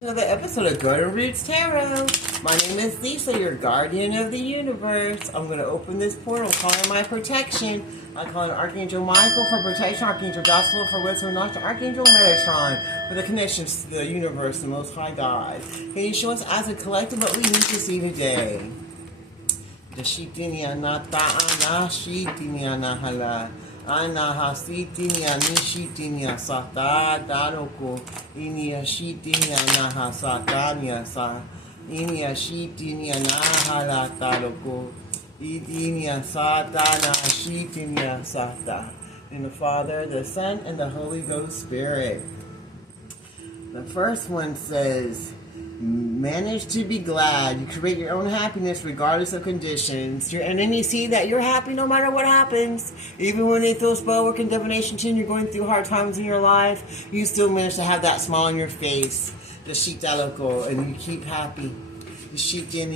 Another episode of Golden Roots Tarot. My name is Lisa, your guardian of the universe. I'm going to open this portal, calling my protection. I call on Archangel Michael for protection, Archangel Joshua for wisdom, and Archangel Metatron for the connections to the universe, the Most High God. Can you show us as a collective what we need to see today? Ana hasiti ni anishiti ni asata daroko ini ashiti ni anahasata ni asa ini ashiti ni anahala daroko ini asata na ashiti ni asata. In the Father, the Son, and the Holy Ghost Spirit. The first one says, manage to be glad. You create your own happiness regardless of conditions. Your enemies see that you're happy no matter what happens. Even when they throw spell work and divination to you and you're going through hard times in your life, you still manage to have that smile on your face. The shita loco, and you keep happy. The shita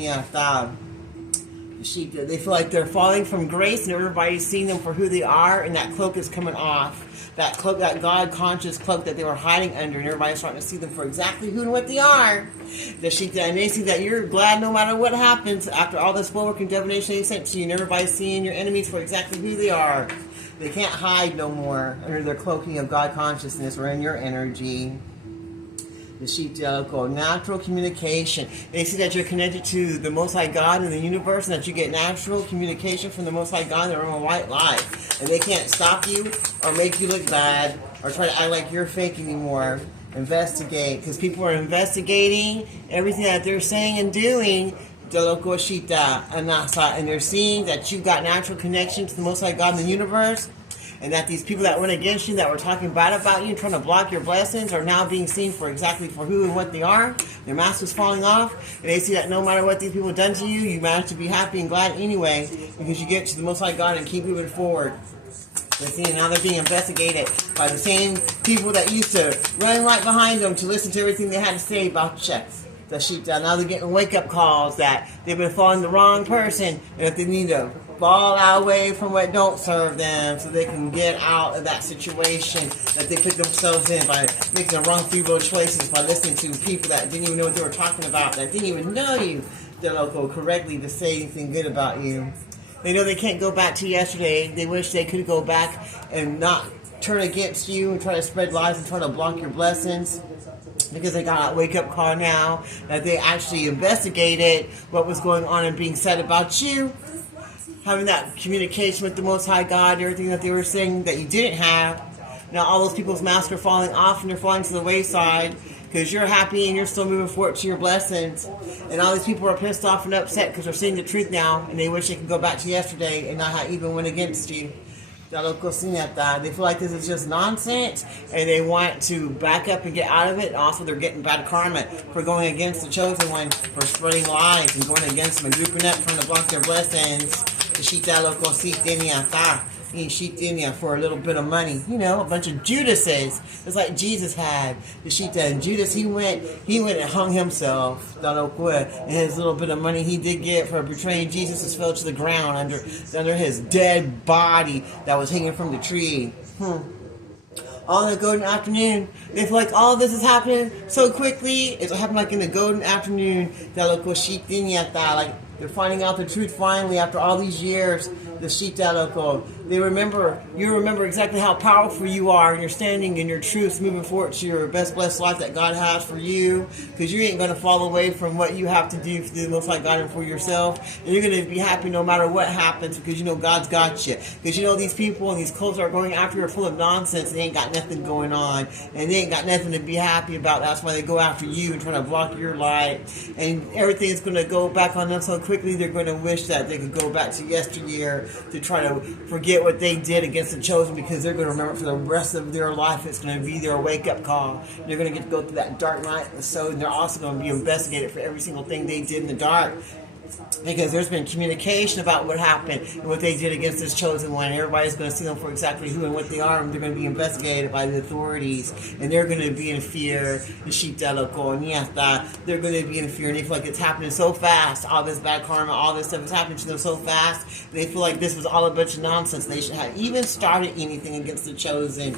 they feel like they're falling from grace and everybody's seeing them for who they are, and that cloak is coming off. That cloak, that God-conscious cloak that they were hiding under, and everybody's starting to see them for exactly who and what they are. The Shita, and they see that you're glad no matter what happens after all this spell work and divination they sent to you, and everybody's seeing your enemies for exactly who they are. They can't hide no more under their cloaking of God consciousness or in your energy. The Shita called natural communication. They see that you're connected to the Most High God in the universe, and that you get natural communication from the Most High God in their own white life. And they can't stop you or make you look bad or try to act like you're fake anymore. Investigate, because people are investigating everything that they're saying and doing. And they're seeing that you've got natural connection to the Most High God in the universe. And that these people that went against you, that were talking bad about you and trying to block your blessings, are now being seen for exactly for who and what they are. Their mask is falling off. And they see that no matter what these people have done to you, you manage to be happy and glad anyway, because you get to the Most High God and keep moving forward. They're seeing now they're being investigated by the same people that used to run right behind them to listen to everything they had to say about you. The sheep down. Now they're getting wake-up calls that they've been following the wrong person, and that they need to fall away from what don't serve them so they can get out of that situation that they put themselves in by making the wrong free will choices, by listening to people that didn't even know what they were talking about, that didn't even know you, correctly, to say anything good about you. They know they can't go back to yesterday. They wish they could go back and not turn against you and try to spread lies and try to block your blessings. Because they got a wake-up call now that they actually investigated what was going on and being said about you. Having that communication with the Most High God, everything that they were saying that you didn't have. Now all those people's masks are falling off and they're falling to the wayside because you're happy and you're still moving forward to your blessings. And all these people are pissed off and upset because they're seeing the truth now, and they wish they could go back to yesterday and not even went against you. They feel like this is just nonsense, and they want to back up and get out of it. And also, they're getting bad karma for going against the chosen one, for spreading lies and going against them and grouping up, trying to block their blessings. For a little bit of money, a bunch of Judases. It's like Jesus had the Shita, and Judas he went and hung himself. And his little bit of money he did get for betraying Jesus just fell to the ground under his dead body that was hanging from the tree. All in the golden afternoon. They feel like all of this is happening so quickly. It's happening like in the golden afternoon. Like they're finding out the truth finally after all these years. The Shita loco. You remember exactly how powerful you are, and you're standing in your truth, moving forward to your best blessed life that God has for you, because you ain't going to fall away from what you have to do for the Most High God and for yourself, and you're going to be happy no matter what happens, because you know God's got you, because you know these people and these cults are going after you are full of nonsense, and they ain't got nothing going on, and they ain't got nothing to be happy about. That's why they go after you and try to block your light, and everything's going to go back on them so quickly. They're going to wish that they could go back to yesteryear to try to forget what they did against the chosen, because they're going to remember for the rest of their life. It's going to be their wake-up call. They're going to get to go through that dark night, and they're also going to be investigated for every single thing they did in the dark. Because there's been communication about what happened and what they did against this chosen one. Everybody's going to see them for exactly who and what they are, and they're going to be investigated by the authorities, and they're going to be in fear. They're going to be in fear, and they feel like it's happening so fast. All this bad karma, all this stuff is happening to them so fast. They feel like this was all a bunch of nonsense. They should have even started anything against the chosen.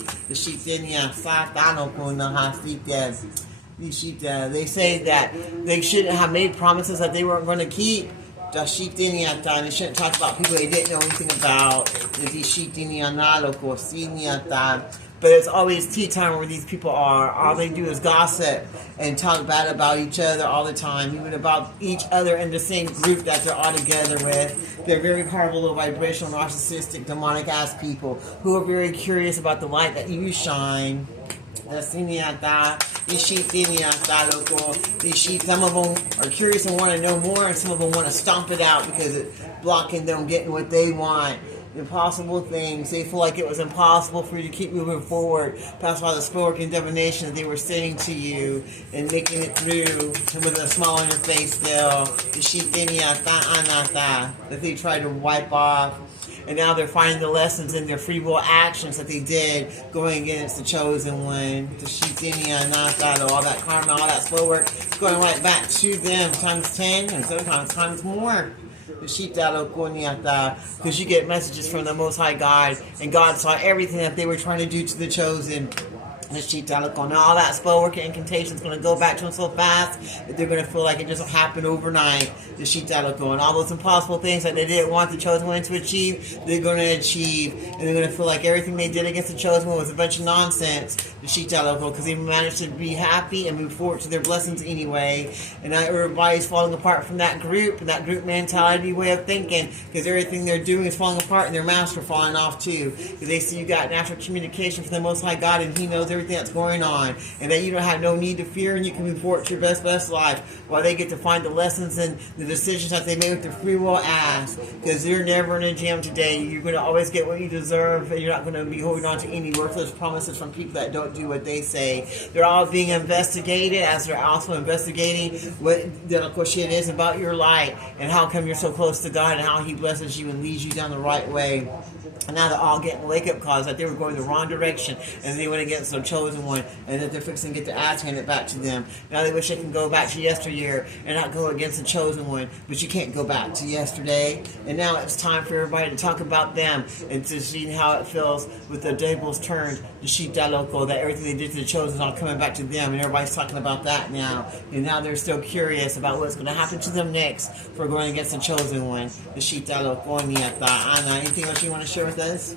They say that they shouldn't have made promises that they weren't going to keep. They shouldn't talk about people they didn't know anything about. But it's always tea time where these people are. All they do is gossip and talk bad about each other all the time, even about each other in the same group that they're all together with. They're very horrible, low vibrational, narcissistic, demonic ass people who are very curious about the light that you shine. Some of them are curious and want to know more, and some of them want to stomp it out because it's blocking them getting what they want. Impossible things. They feel like it was impossible for you to keep moving forward past all the spellwork and divination that they were saying to you and making it through with a smile on your face still. That they tried to wipe off. And now they're finding the lessons in their free will actions that they did going against the chosen one. All that karma, all that spell work, going right back to them times 10 and sometimes times more. Because you get messages from the Most High God, and God saw everything that they were trying to do to the chosen. Now all that spell work and incantation is going to go back to them so fast that they're going to feel like it just happened overnight. And all those impossible things that they didn't want the chosen one to achieve, they're going to achieve. And they're going to feel like everything they did against the chosen one was a bunch of nonsense. Because they managed to be happy and move forward to their blessings anyway. And now everybody's falling apart from that group and that group mentality way of thinking, because everything they're doing is falling apart and their masks are falling off too. Because they see you got natural communication from the Most High God, and He knows everything that's going on, and that you don't have no need to fear, and you can move forward to your best life while they get to find the lessons and the decisions that they made with their free will ass. Because you're never in a jam today. You're going to always get what you deserve, and you're not going to be holding on to any worthless promises from people that don't do what they say. They're all being investigated, as they're also investigating what the shit is about your light and how come you're so close to God and how He blesses you and leads you down the right way. And now they're all getting wake-up calls that they were going the wrong direction, and they went against their chosen one, and that they're fixing to get their ass handed back to them. Now they wish they can go back to yesteryear and not go against the chosen one, but you can't go back to yesterday. And now it's time for everybody to talk about them and to see how it feels with the tables turned, the sheep that local, that everything they did to the chosen is all coming back to them, and everybody's talking about that now. And now they're still curious about what's going to happen to them next for going against the chosen one, the sheep that local. Anything else you want to share with us?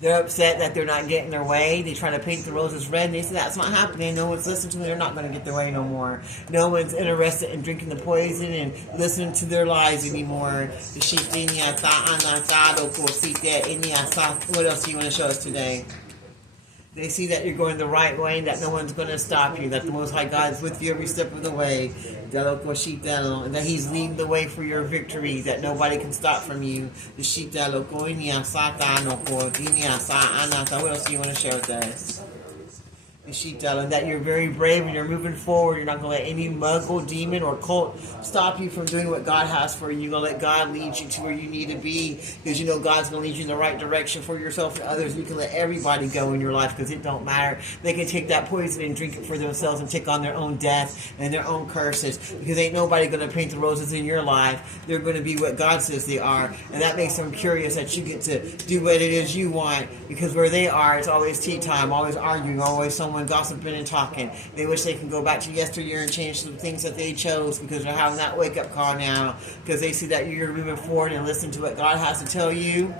They're upset that they're not getting their way. They try to paint the roses red, and they say that's not happening. No one's listening to them. They're not going to get their way no more. No one's interested in drinking the poison and listening to their lies anymore. What else do you want to show us today? They see that you're going the right way and that no one's going to stop you, that the Most High God is with you every step of the way, and that He's leading the way for your victory, that nobody can stop from you. What else do you want to share with us? And that you're very brave and you're moving forward. You're not going to let any muggle, demon, or cult stop you from doing what God has for you. You're going to let God lead you to where you need to be, because you know God's going to lead you in the right direction for yourself and others. You can let everybody go in your life, because it don't matter. They can take that poison and drink it for themselves and take on their own death and their own curses, because ain't nobody going to paint the roses in your life. They're going to be what God says they are, and that makes them curious that you get to do what it is you want, because where they are, it's always tea time, always arguing, always someone gossiping and talking. They wish they can go back to yesteryear and change some things that they chose, because they're having that wake-up call now, because they see that you're moving forward and listening to what God has to tell you.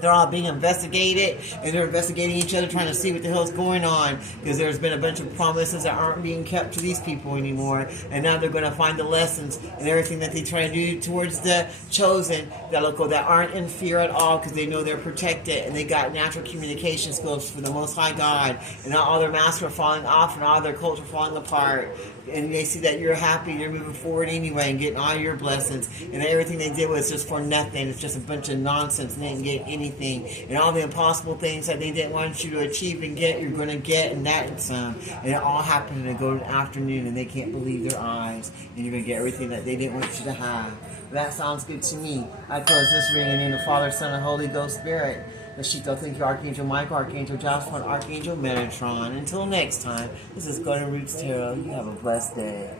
They're all being investigated, and they're investigating each other, trying to see what the hell's going on, because there's been a bunch of promises that aren't being kept to these people anymore, and now they're going to find the lessons and everything that they try to do towards the chosen that aren't in fear at all, because they know they're protected, and they got natural communication skills for the Most High God, and now all their masks are falling off, and all their cults are falling apart, and they see that you're happy, you're moving forward anyway, and getting all your blessings, and everything they did was just for nothing. It's just a bunch of nonsense, and they didn't get anything, and all the impossible things that they didn't want you to achieve and get, you're going to get, and that and some, and it all happened in a golden afternoon, and they can't believe their eyes, and you're going to get everything that they didn't want you to have. That sounds good to me. I close this reading in the name of the Father, Son, and Holy Ghost Spirit. Nashito, thank you, Archangel Michael, Archangel Joshua, and Archangel Metatron. Until next time, this is Golden Roots Tarot. You have a blessed day.